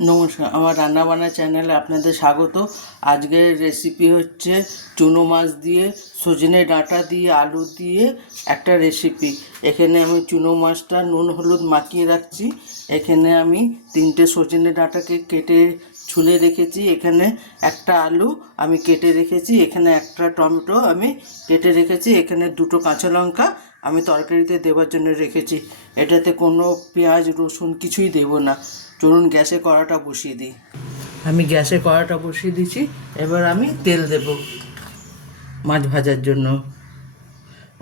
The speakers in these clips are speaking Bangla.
নমস্কার, আমার রান্নাবান্না চ্যানেলে আপনাদের স্বাগত। আজকের রেসিপি হচ্ছে চুনো মাছ দিয়ে সজনে ডাঁটা দিয়ে আলু দিয়ে একটা রেসিপি। এখানে আমি চুনো মাছটা নুন হলুদ মাখিয়ে রাখছি। এখানে আমি 3টে সজনে ডাঁটাকে কেটে ছুলে রেখেছি। এখানে একটা আলু আমি কেটে রেখেছি। এখানে একটা টমেটো আমি কেটে রেখেছি। এখানে 2টো কাঁচা লঙ্কা আমি তরকারিতে দেওয়ার জন্য রেখেছি। এটাতে কোনো পেঁয়াজ রসুন কিছুই দেব না। চলুন গ্যাসে কড়াটা বসিয়ে দিই। আমি গ্যাসে কড়াটা বসিয়ে দিচ্ছি। এবার আমি তেল দেব মাছ ভাজার জন্য।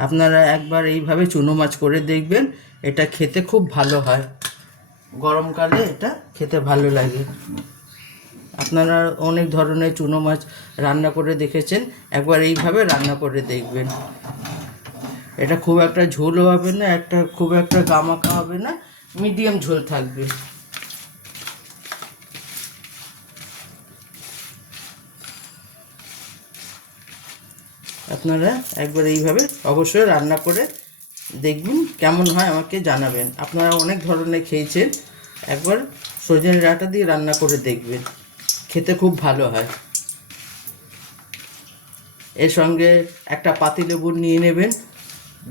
আপনারা একবার এইভাবে চুনো মাছ করে দেখবেন, এটা খেতে খুব ভালো হয়। গরমকালে এটা খেতে ভালো লাগে। আপনারা অনেক ধরনের চুনো মাছ রান্না করে দেখেছেন, একবার এইভাবে রান্না করে দেখবেন। এটা খুব একটা ঝোলও হবে না, খুব একটা গামাখা হবে না, মিডিয়াম ঝোল থাকবে। আপনারা একবার এইভাবে অবশ্যই রান্না করে দেখবেন, কেমন হয় আমাকে জানাবেন। আপনারা অনেক ধরনের খেয়েছেন, একবার সজনে ডাঁটা দিয়ে রান্না করে দেখবেন, খেতে খুব ভালো হয়। এর সঙ্গে একটা পাতিলেবু নিয়ে নেবেন,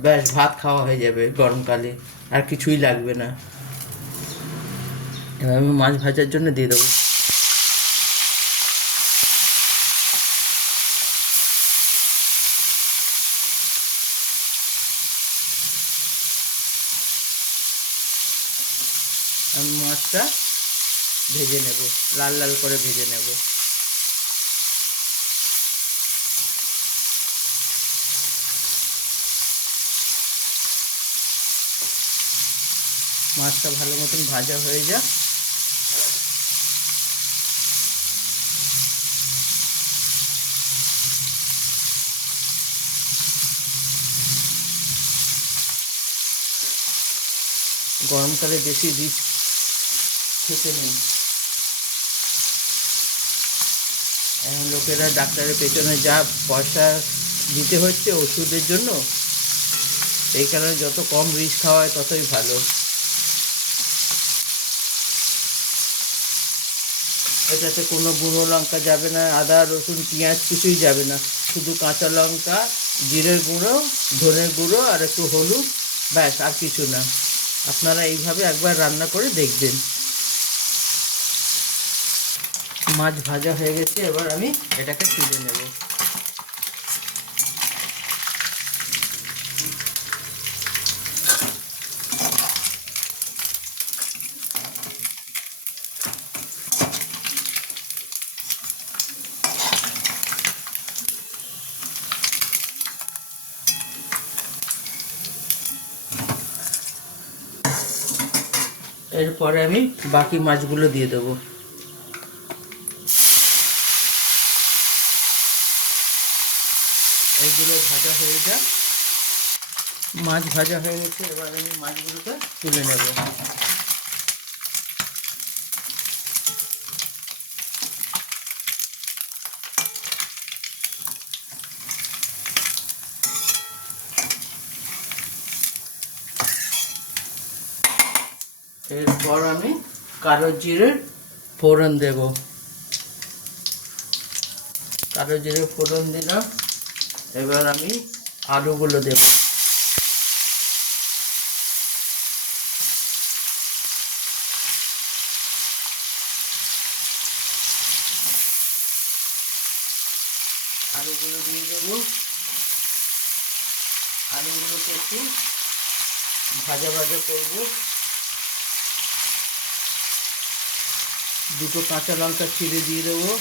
ব্যাস ভাত খাওয়া হয়ে যাবে গরমকালে, আর কিছুই লাগবে না। এবার আমি মাছ ভাজার জন্য দিয়ে দেবো। আমি মাছটা ভেজে নেব, লাল লাল করে ভেজে নেব। মাছটা ভালো মতন ভাজা হয়ে যাক। গরমকালে বেশি রিচ খেতে নেই। এখন লোকেরা ডাক্তারের পেছনে যা পয়সা দিতে হচ্ছে ওষুধের জন্য, এই কারণে যত কম রিচ খাওয়া হয় ততই ভালো। এটাতে কোনো গুঁড়ো লঙ্কা যাবে না, আদা রসুন পেঁয়াজ কিছুই যাবে না, শুধু কাঁচা লঙ্কা, জিরের গুঁড়ো, ধনের গুঁড়ো আর একটু হলুদ, ব্যাস, আর কিছু না। আপনারা এইভাবে একবার রান্না করে দেখবেন। মাছ ভাজা হয়ে গেছে, এবার আমি এটাকে তুলে নেব। এরপরে আমি বাকি মাছগুলো দিয়ে দেবো। এইগুলো ভাজা হয়ে যাক। মাছ ভাজা হয়ে গেছে, এবার আমি মাছগুলোকে তুলে নেব। এরপর আমি কালো জিরের ফোড়ন দেব। কালো জিরে ফোড়ন দিলাম। এবার আমি আলুগুলো দেব। আলুগুলো দিয়ে দেবো। আলুগুলোকে একটু ভাজা ভাজা করবো। 2টো কাঁচা লঙ্কা চিড়ে দিয়ে দেবো।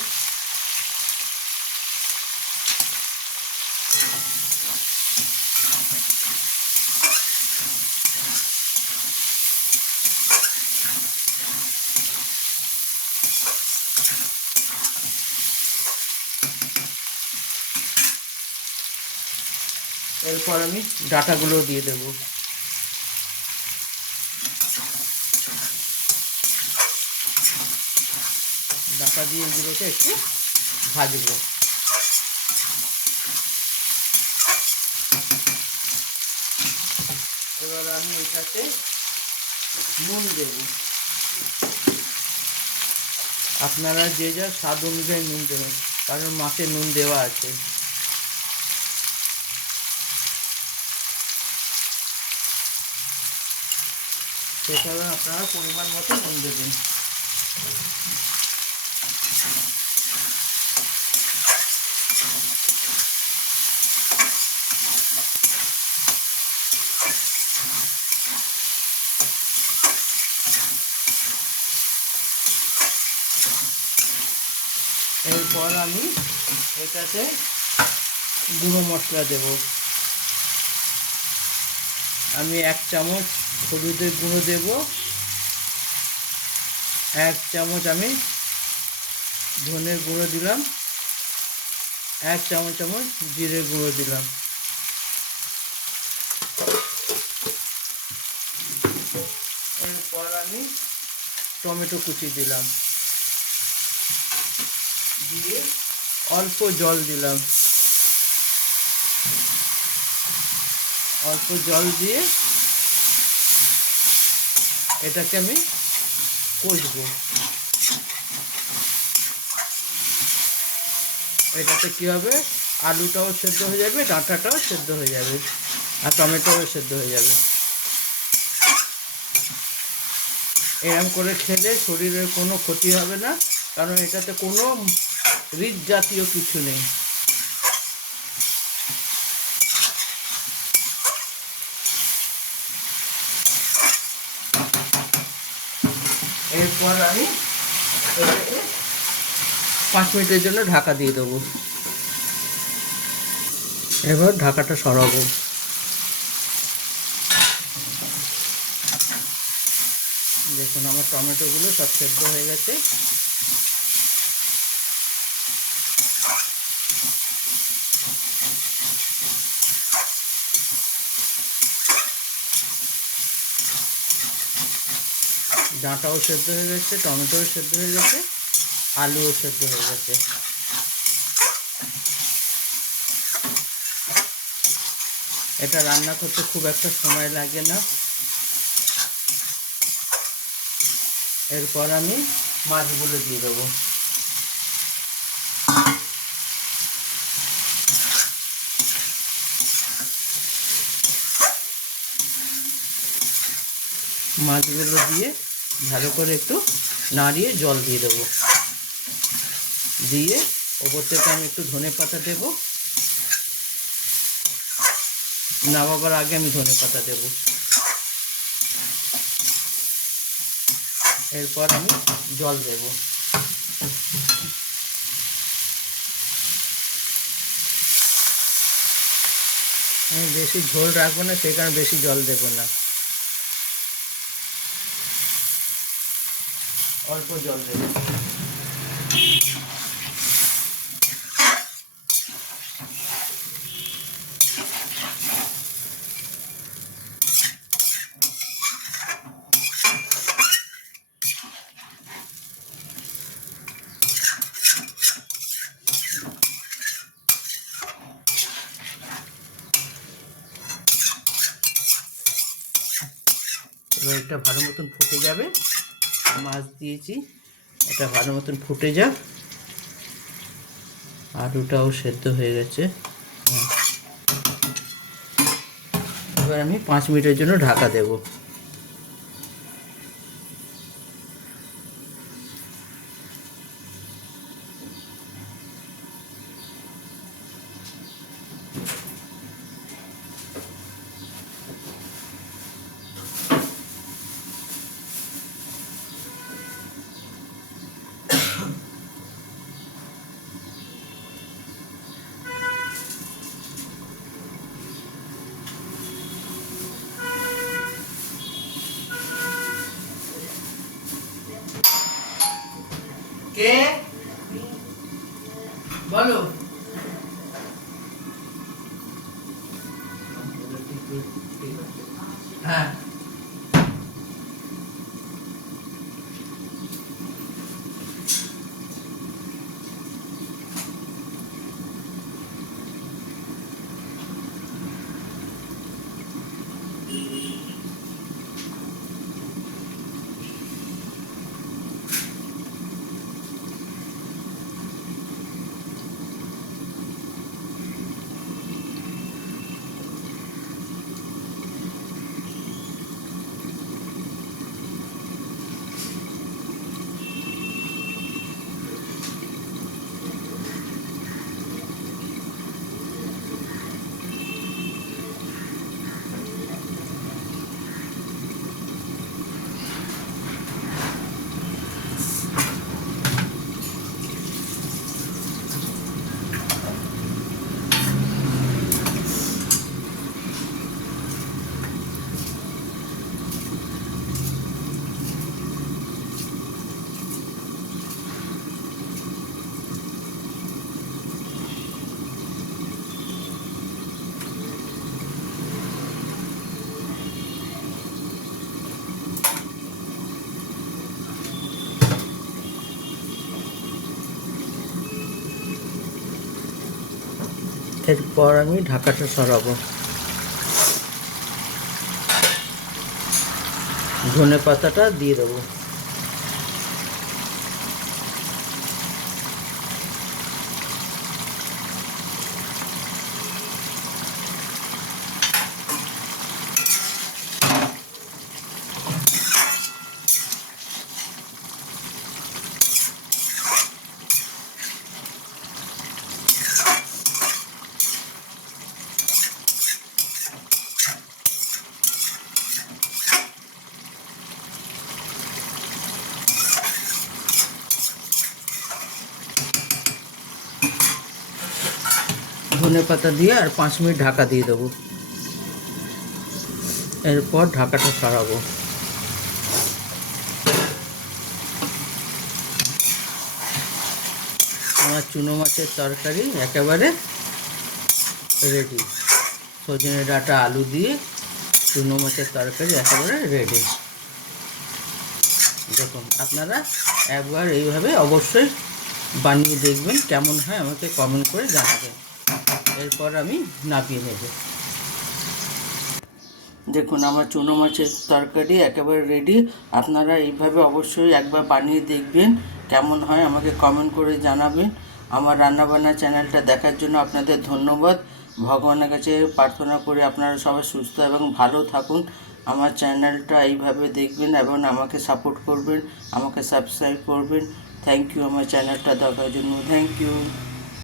এরপর আমি ডাঁটাগুলো দিয়ে দেবো। ডাঁটা দিয়ে এগুলোকে একটু ভাজবো। এবার আমি এটাতে নুন দেব। আপনারা যে যা স্বাদ অনুযায়ী নুন দেবেন, কারণ মাছে নুন দেওয়া আছে। সেখানে আপনারা পরিমাণ মতো নুন দেবেন। এরপর আমি এটাতে গুঁড়ো মশলা দেব। আমি 1 চামচ হলুদের গুঁড়ো দেব, 1 চামচ আমি ধনের গুঁড়ো দিলাম, 1 চামচ জিরে গুঁড়ো দিলাম। এরপর আমি টমেটো কুচি দিলাম, দিয়ে অল্প জল দিলাম। অল্প জল দিয়ে এটাকে আমি কষবো। এটাতে কী হবে, আলুটাও সেদ্ধ হয়ে যাবে, ডাঁটাটাও সেদ্ধ হয়ে যাবে, আর টমেটোও সেদ্ধ হয়ে যাবে। এরকম করে খেলে শরীরের কোনো ক্ষতি হবে না, কারণ এটাতে কোনো রিচ জাতীয় কিছু নেই। এরপর আমি এটাকে 5 মিনিটের জন্য ঢাকা দিয়ে দেবো। এবার ঢাকাটা সরাবো। দেখুন আমার টমেটোগুলো সব সেদ্ধ হয়ে গেছে। ডাঁটাও সেদ্ধ হয়ে গেছে, টমেটোও সেদ্ধ হয়ে গেছে, আলুও সেদ্ধ হয়ে গেছে। এটা রান্না করতে খুব একটা সময় লাগে না। এরপর আমি মাছগুলো দিয়ে দেবো। মাছগুলো দিয়ে ভালো করে একটু নাড়িয়ে জল দিয়ে দেবো। দিয়ে ওপর থেকে আমি একটু ধনে পাতা দেবো। নামাবার আগে আমি ধনে পাতা দেবো। এরপর আমি জল দেব। আমি বেশি ঝোল রাখবো না, সেই কারণে বেশি জল দেবো না, অল্প জল দেবো। এবার এটা ভালো মতন ফুটে যাবে। মাছ দিয়েছি, এটা ভালো মতন ফুটে যাক। আলুটাও সেদ্ধ হয়ে গেছে। এবার আমি 5 মিনিটের জন্য ঢাকা দেব। কে বলো? হ্যাঁ, এরপর আমি ঢাকাটা সরাবো। ধনে পাতাটা দিয়ে দেবো। ধনে পাতা দিয়ে আর 5 মিনিট ঢাকা দিয়ে দেবো। এরপর ঢাকাটা সরাবো। আমার চুনো মাছের তরকারি একেবারে রেডি। সজনে ডাঁটা আলু দিয়ে চুনো মাছের তরকারি একেবারে রেডি। দেখুন, আপনারা একবার এইভাবে অবশ্যই বানিয়ে দেখবেন, কেমন হয় আমাকে কমেন্ট করে জানাবেন। এরপর আমি নামিয়ে নেব। দেখুন, আমার চুনো মাছের তরকারি একেবারে রেডি। আপনারা এইভাবে অবশ্যই একবার বানিয়ে দেখবেন, কেমন হয় আমাকে কমেন্ট করে জানাবেন। আমার রান্নাবান্না চ্যানেলটা দেখার জন্য আপনাদের ধন্যবাদ। ভগবানের কাছে প্রার্থনা করি আপনারা সবাই সুস্থ এবং ভালো থাকুন। আমার চ্যানেলটা এইভাবে দেখবেন এবং আমাকে সাপোর্ট করবেন, আমাকে সাবস্ক্রাইব করবেন। থ্যাংক ইউ আমার চ্যানেলটা দেখার জন্য। Thank you.